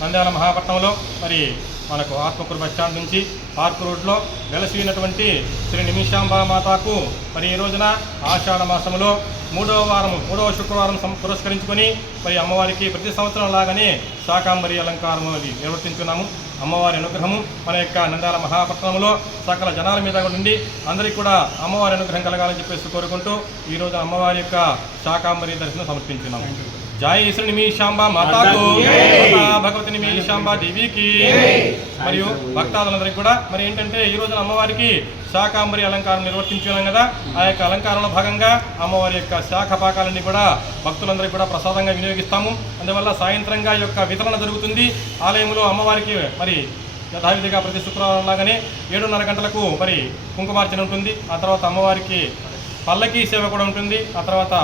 నంద్యాల మహాపట్నంలో మరి మనకు ఆత్మకూరు బస్టాండ్ నుంచి పార్క్ రోడ్లో వెలసినటువంటి శ్రీ నిమిషాంబ మాతాకు మరి ఈ రోజున ఆషాఢ మాసంలో మూడవ శుక్రవారం పురస్కరించుకొని మరి అమ్మవారికి ప్రతి సంవత్సరం లాగానే శాకాంబరి అలంకారము అది నిర్వర్తించున్నాము. అమ్మవారి అనుగ్రహము మన యొక్క నంద్యాల మహాపట్నంలో సకల జనాల మీద నుండి అందరికీ కూడా అమ్మవారి అనుగ్రహం కలగాలని చెప్పేసి కోరుకుంటూ ఈరోజు అమ్మవారి యొక్క శాకాంబరి దర్శనం సమర్పించున్నాము. జై శ్రీ నిమిషాంబ మాతాకు, భగవతి నిమిషాంబ దేవికి మరియు భక్తాదులందరికీ కూడా మరి ఏంటంటే ఈ రోజున అమ్మవారికి శాకాంబరి అలంకారం నిర్వర్తించున్నాం కదా. ఆ యొక్క అలంకారంలో భాగంగా అమ్మవారి యొక్క శాఖ పాకాలన్నీ కూడా భక్తులందరికీ కూడా ప్రసాదంగా వినియోగిస్తాము. అందువల్ల సాయంత్రంగా యొక్క వితరణ జరుగుతుంది. ఆలయంలో అమ్మవారికి మరి యథావిధిగా ప్రతి శుక్రవారం లాగానే 7:30 గంటలకు మరి కుంకుమార్చన ఉంటుంది. ఆ తర్వాత అమ్మవారికి పల్లకీ సేవ కూడా ఉంటుంది. ఆ తర్వాత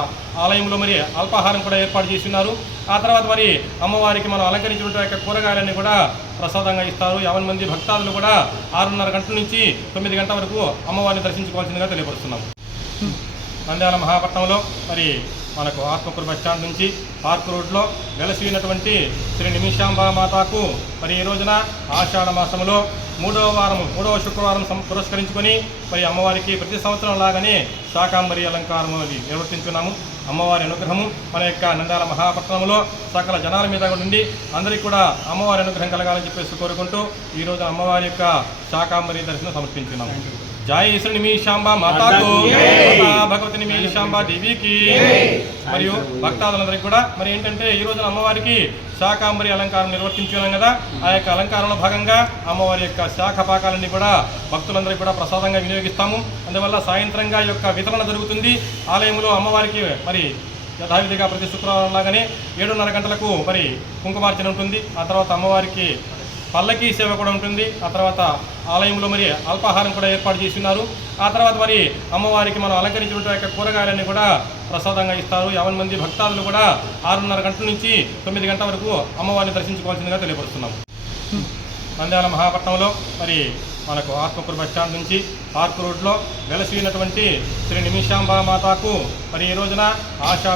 ఆలయంలో మరి అల్పాహారం కూడా ఏర్పాటు చేస్తున్నారు. ఆ తర్వాత మరి అమ్మవారికి మనం అలంకరించిన యొక్క కూరగాయలన్నీ కూడా ప్రసాదంగా ఇస్తారు. 50 మంది భక్తాదులు కూడా 6:30 గంటల నుంచి 9 గంటల వరకు అమ్మవారిని దర్శించుకోవాల్సిందిగా తెలియపరుస్తున్నాం. నంద్యాల మహాపట్నంలో మరి మనకు ఆత్మకూరు బస్టాండ్ నుంచి పార్క్ రోడ్లో వెలసినటువంటి శ్రీ నిమిషాంబ మాతాకు మరి ఈ రోజున ఆషాఢ మాసంలో మూడవ శుక్రవారం పురస్కరించుకొని మరి అమ్మవారికి ప్రతి సంవత్సరం లాగానే శాకాంబరి అలంకారము అది నిర్వర్తించున్నాము. అమ్మవారి అనుగ్రహము మన యొక్క నంద్యాల మహాపట్నంలో సకల జనాల మీద నుండి అందరికీ కూడా అమ్మవారి అనుగ్రహం కలగాలని చెప్పేసి కోరుకుంటూ ఈరోజు అమ్మవారి యొక్క శాకాంబరి దర్శనం సమర్పించున్నాము. జై శ్రీ నిమిషాంబ మాతాకు, భగవతి నిమిషాంబ దేవికి మరియు భక్తాదులందరికీ కూడా మరి ఏంటంటే ఈ రోజున అమ్మవారికి శాకాంబరి అలంకారం నిర్వర్తించున్నాం కదా. ఆ యొక్క అలంకారంలో భాగంగా అమ్మవారి యొక్క శాఖ పాకాలన్నీ కూడా భక్తులందరికీ కూడా ప్రసాదంగా వినియోగిస్తాము. అందువల్ల సాయంత్రంగా యొక్క వితరణ జరుగుతుంది. ఆలయంలో అమ్మవారికి మరి యథావిధిగా ప్రతి శుక్రవారం లాగానే 7:30 గంటలకు మరి కుంకుమార్చన ఉంటుంది. ఆ తర్వాత అమ్మవారికి పల్లకీ సేవ కూడా ఉంటుంది. ఆ తర్వాత ఆలయంలో మరి అల్పాహారం కూడా ఏర్పాటు చేస్తున్నారు. ఆ తర్వాత మరి అమ్మవారికి మనం అలంకరించిన యొక్క కూరగాయలన్నీ కూడా ప్రసాదంగా ఇస్తారు. 50 మంది భక్తాదులు కూడా 6:30 గంటల నుంచి 9 గంటల వరకు అమ్మవారిని దర్శించుకోవాల్సిందిగా తెలియపరుస్తున్నాం. నంద్యాల మహాపట్నంలో మరి మనకు ఆత్మకూరు బస్టాండ్ నుంచి పార్క్ రోడ్లో వెలసినటువంటి శ్రీ నిమిషాంబ మాతాకు మరి ఈ రోజున ఆషాఢ